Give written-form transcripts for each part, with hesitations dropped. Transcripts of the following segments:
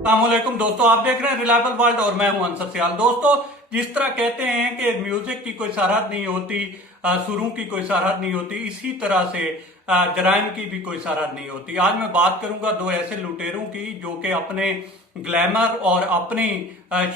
अस्सलामुअलैकुम दोस्तों, आप देख रहे हैं रिलायबल वर्ल्ड और मैं हूं अंसर सियाल। दोस्तों, जिस तरह कहते हैं कि म्यूजिक की कोई सरहद नहीं होती, सुरों की कोई सरहद नहीं होती, इसी तरह से जराइम की भी कोई सरहद नहीं होती। आज मैं बात करूंगा दो ऐसे लुटेरों की जो कि अपने ग्लैमर और अपनी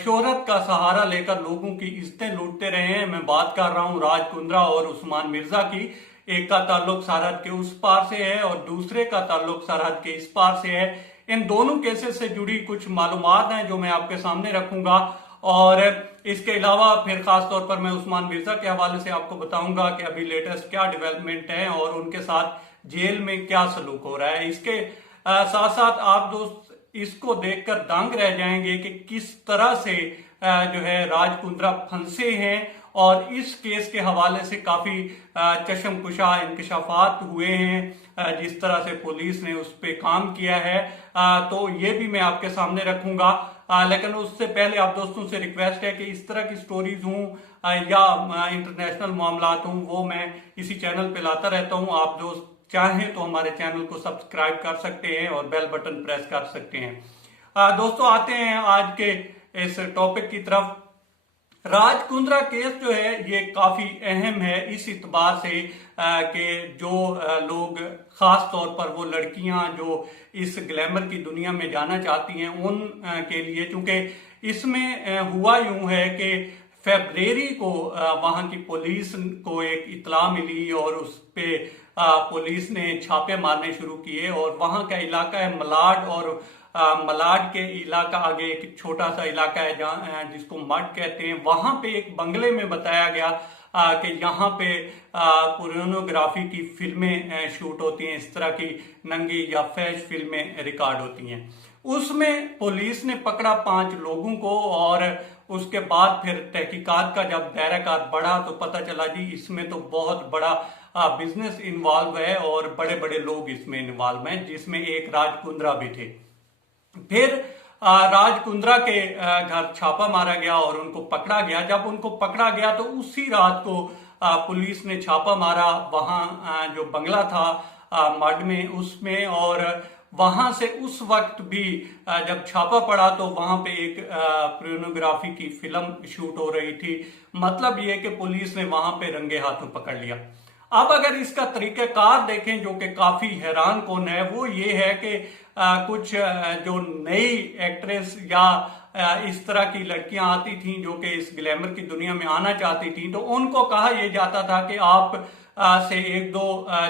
शोहरत का सहारा लेकर लोगों की इज्जतें लूटते रहे हैं। मैं बात कर रहा हूं राज कुंद्रा और उस्मान मिर्जा की। एक का ताल्लुक सरहद के उस पार से है और दूसरे का ताल्लुक सरहद के इस पार से है। इन दोनों केसेस से जुड़ी कुछ मालूमात हैं जो मैं आपके सामने रखूंगा और इसके अलावा फिर खास तौर पर मैं उस्मान मिर्जा के हवाले से आपको बताऊंगा कि अभी लेटेस्ट क्या डेवलपमेंट है और उनके साथ जेल में क्या सलूक हो रहा है। इसके साथ साथ आप दोस्त इसको देखकर दंग रह जाएंगे कि किस तरह से जो है राज कुंद्रा फंसे हैं और इस केस के हवाले से काफी चशमकुशा इंकशाफात हुए हैं। जिस तरह से पुलिस ने उस पर काम किया है तो ये भी मैं आपके सामने रखूंगा। लेकिन उससे पहले आप दोस्तों से रिक्वेस्ट है कि इस तरह की स्टोरीज हूँ या इंटरनेशनल मामलात हूँ वो मैं इसी चैनल पे लाता रहता हूँ। आप दोस्त चाहें तो हमारे चैनल को सब्सक्राइब कर सकते हैं और बेल बटन प्रेस कर सकते हैं। दोस्तों, आते हैं आज के इस टॉपिक की तरफ। राज कुंद्रा केस जो है ये काफी अहम है इस इतबार से कि जो लोग खास तौर पर वो लड़कियां जो इस ग्लैमर की दुनिया में जाना चाहती हैं उन के लिए, क्योंकि इसमें हुआ यूं है कि फरवरी को वहां की पुलिस को एक इतला मिली और उस पे पुलिस ने छापे मारने शुरू किए और वहां का इलाका है मलाड और मलाड के इलाका आगे एक छोटा सा इलाका है जहाँ जिसको मड कहते हैं। वहां पे एक बंगले में बताया गया कि यहाँ पे पोर्नोग्राफी की फिल्में शूट होती हैं, इस तरह की नंगी या फैश फिल्में रिकॉर्ड होती हैं। उसमें पुलिस ने पकड़ा 5 लोगों को और उसके बाद फिर तहकीकात का जब दायराकार बढ़ा तो पता चला जी इसमें तो बहुत बड़ा बिजनेस इन्वॉल्व है और बड़े बड़े लोग इसमें इन्वॉल्व हैं, जिसमें एक राज कुंद्रा भी थे। फिर राज कुंद्रा के घर छापा मारा गया और उनको पकड़ा गया। जब उनको पकड़ा गया तो उसी रात को पुलिस ने छापा मारा वहां जो बंगला था मड में उसमें, और वहां से उस वक्त भी जब छापा पड़ा तो वहां पे एक पोर्नोग्राफी की फिल्म शूट हो रही थी। मतलब ये कि पुलिस ने वहां पे रंगे हाथों पकड़ लिया। अब अगर इसका तरीकाकार देखें जो कि काफी हैरान कौन है, वो ये है कि कुछ जो नई एक्ट्रेस या इस तरह की लड़कियां आती थीं जो कि इस ग्लैमर की दुनिया में आना चाहती थीं, तो उनको कहा यह जाता था कि आप से एक दो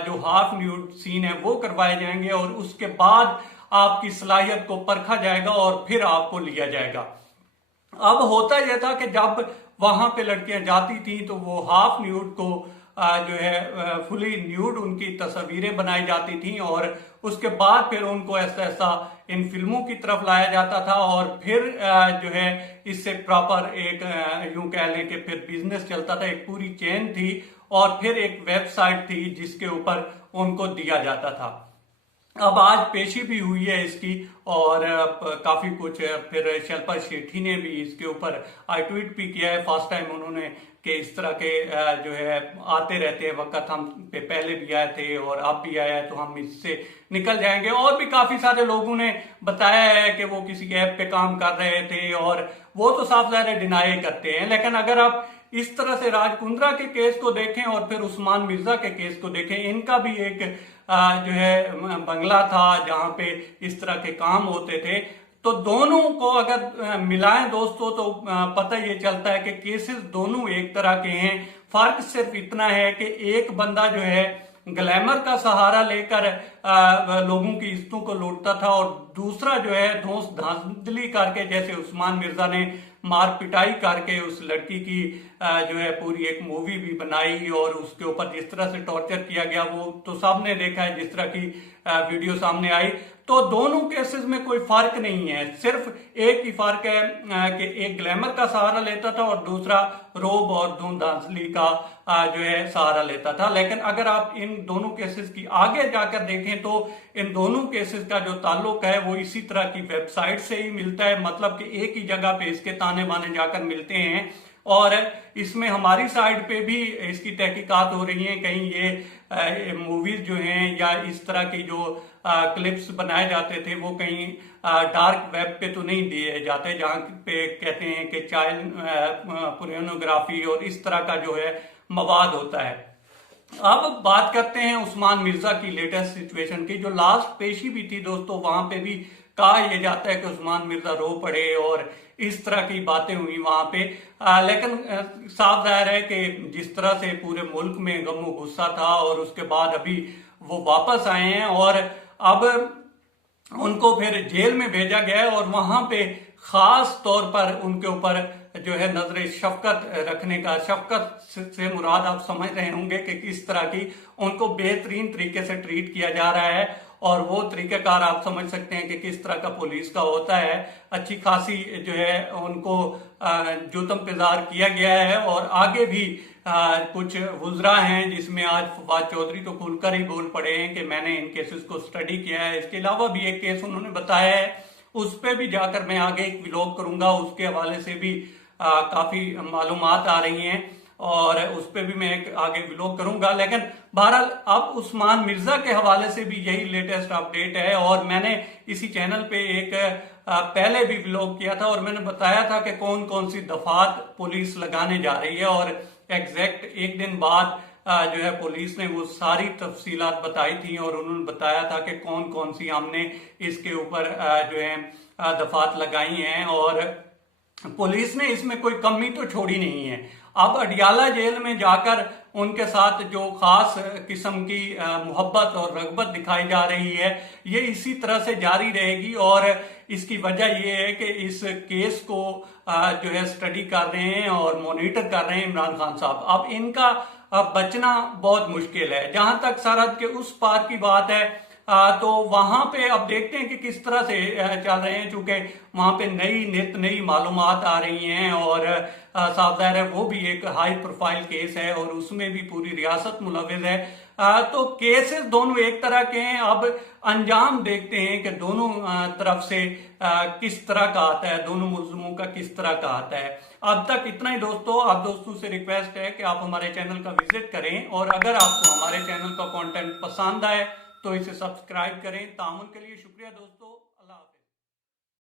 जो हाफ न्यूड सीन है वो करवाए जाएंगे और उसके बाद आपकी सलाहियत को परखा जाएगा और फिर आपको लिया जाएगा। अब होता यह था कि जब वहां पे लड़कियां जाती थी तो वो हाफ न्यूड को जो है फुली न्यूड उनकी तस्वीरें बनाई जाती थी और उसके बाद फिर उनको ऐसा ऐसा इन फिल्मों की तरफ लाया जाता था और फिर जो है इससे प्रॉपर एक यूं कह लें कि फिर बिजनेस चलता था। एक पूरी चेन थी और फिर एक वेबसाइट थी जिसके ऊपर उनको दिया जाता था। अब आज पेशी भी हुई है इसकी और काफी कुछ फिर शिल्पा शेट्टी ने भी इसके ऊपर ट्वीट भी किया है। फर्स्ट टाइम उन्होंने कि इस तरह के जो है आते रहते हैं वक्त, हम पे पहले भी आए थे और अब भी आया है तो हम इससे निकल जाएंगे। और भी काफी सारे लोगों ने बताया है कि वो किसी ऐप पे काम कर रहे थे और वो तो साफ ज़ाहिर डिनाई करते हैं। लेकिन अगर आप इस तरह से राज कुंद्रा के केस को देखें और फिर उस्मान मिर्जा के केस को देखें, इनका भी एक जो है बंगला था जहां पे इस तरह के काम होते थे, तो दोनों को अगर मिलाएं दोस्तों तो पता ये चलता है कि केसेस दोनों एक तरह के हैं। फर्क सिर्फ इतना है कि एक बंदा जो है ग्लैमर का सहारा लेकर लोगों की इज्जतों को लूटता था और दूसरा जो है धौंस धांधली करके, जैसे उस्मान मिर्जा ने मार पिटाई करके उस लड़की की जो है पूरी एक मूवी भी बनाई और उसके ऊपर जिस तरह से टॉर्चर किया गया वो तो सबने देखा है, जिस तरह की वीडियो सामने आई। तो दोनों केसेस में कोई फर्क नहीं है, सिर्फ एक ही फर्क है कि एक ग्लैमर का सहारा लेता था और दूसरा रोब और धूम धांधली का जो है सहारा लेता था। लेकिन अगर आप इन दोनों केसेस की आगे जाकर देखें तो इन दोनों केसेस का जो ताल्लुक है वो इसी तरह की वेबसाइट से ही मिलता है। मतलब कि एक ही जगह पे इसके ताने बाने जाकर मिलते हैं। और इसमें हमारी साइड पे भी इसकी तहकीकात हो रही है। कहीं ये मूवीज जो हैं या इस तरह की जो क्लिप्स बनाए जाते थे वो कहीं डार्क वेब पे तो नहीं दिए जाते, जहाँ पे कहते हैं कि चाइल्ड पोर्नोग्राफी और इस तरह का जो है मवाद होता है। अब बात करते हैं उस्मान मिर्जा की लेटेस्ट सिचुएशन की। जो लास्ट पेशी भी थी दोस्तों, वहां पे भी कहा यह जाता है कि उस्मान मिर्जा रो पड़े और इस तरह की बातें हुई वहां पे। लेकिन साफ जाहिर है कि जिस तरह से पूरे मुल्क में गम गुस्सा था और उसके बाद अभी वो वापस आए हैं और अब उनको फिर जेल में भेजा गया है और वहां पे खास तौर पर उनके ऊपर जो है नजर शफकत रखने का, शफकत से मुराद आप समझ रहे होंगे कि किस तरह की उनको बेहतरीन तरीके से ट्रीट किया जा रहा है। और वो तरीकाकार आप समझ सकते हैं कि किस तरह का पुलिस का होता है। अच्छी खासी जो है उनको जुतम पेजार किया गया है। और आगे भी कुछ वुजरा हैं जिसमें आज फवाद चौधरी तो खुलकर ही बोल पड़े हैं कि मैंने इन केसेस को स्टडी किया है। इसके अलावा भी एक केस उन्होंने बताया है, उस पर भी जाकर मैं आगे एक व्लॉग करूंगा, उसके हवाले से भी काफी मालूमात आ रही हैं और उस पर भी मैं एक आगे व्लॉग करूंगा। लेकिन बहरहाल अब उस्मान मिर्जा के हवाले से भी यही लेटेस्ट अपडेट है। और मैंने इसी चैनल पे एक पहले भी व्लॉग किया था और मैंने बताया था कि कौन कौन सी दफात पुलिस लगाने जा रही है और एग्जैक्ट एक दिन बाद जो है पुलिस ने वो सारी तफसीलात बताई थी और उन्होंने बताया था कि कौन कौन सी हमने इसके ऊपर जो है दफात लगाई हैं और पुलिस ने इसमें कोई कमी तो छोड़ी नहीं है। अब अडियाला जेल में जाकर उनके साथ जो खास किस्म की मोहब्बत और रगबत दिखाई जा रही है, ये इसी तरह से जारी रहेगी। और इसकी वजह ये है कि इस केस को जो है स्टडी कर रहे हैं और मॉनिटर कर रहे हैं इमरान खान साहब। अब इनका बचना बहुत मुश्किल है। जहां तक सरहद के उस पार की बात है तो वहां पे अब देखते हैं कि किस तरह से चल रहे हैं, चूंकि वहां पे नित नई मालूमात आ रही हैं और साफ जाहिर है वो भी एक हाई प्रोफाइल केस है और उसमें भी पूरी रियासत मुलविज है। तो केसेस दोनों एक तरह के हैं। अब अंजाम देखते हैं कि दोनों तरफ से किस तरह का आता है, दोनों मुल्जिमों का किस तरह का आता है। अब तक इतना ही दोस्तों। आप दोस्तों से रिक्वेस्ट है कि आप हमारे चैनल का विजिट करें और अगर आपको हमारे चैनल का कंटेंट पसंद आए तो इसे सब्सक्राइब करें। तामुल के लिए शुक्रिया दोस्तों।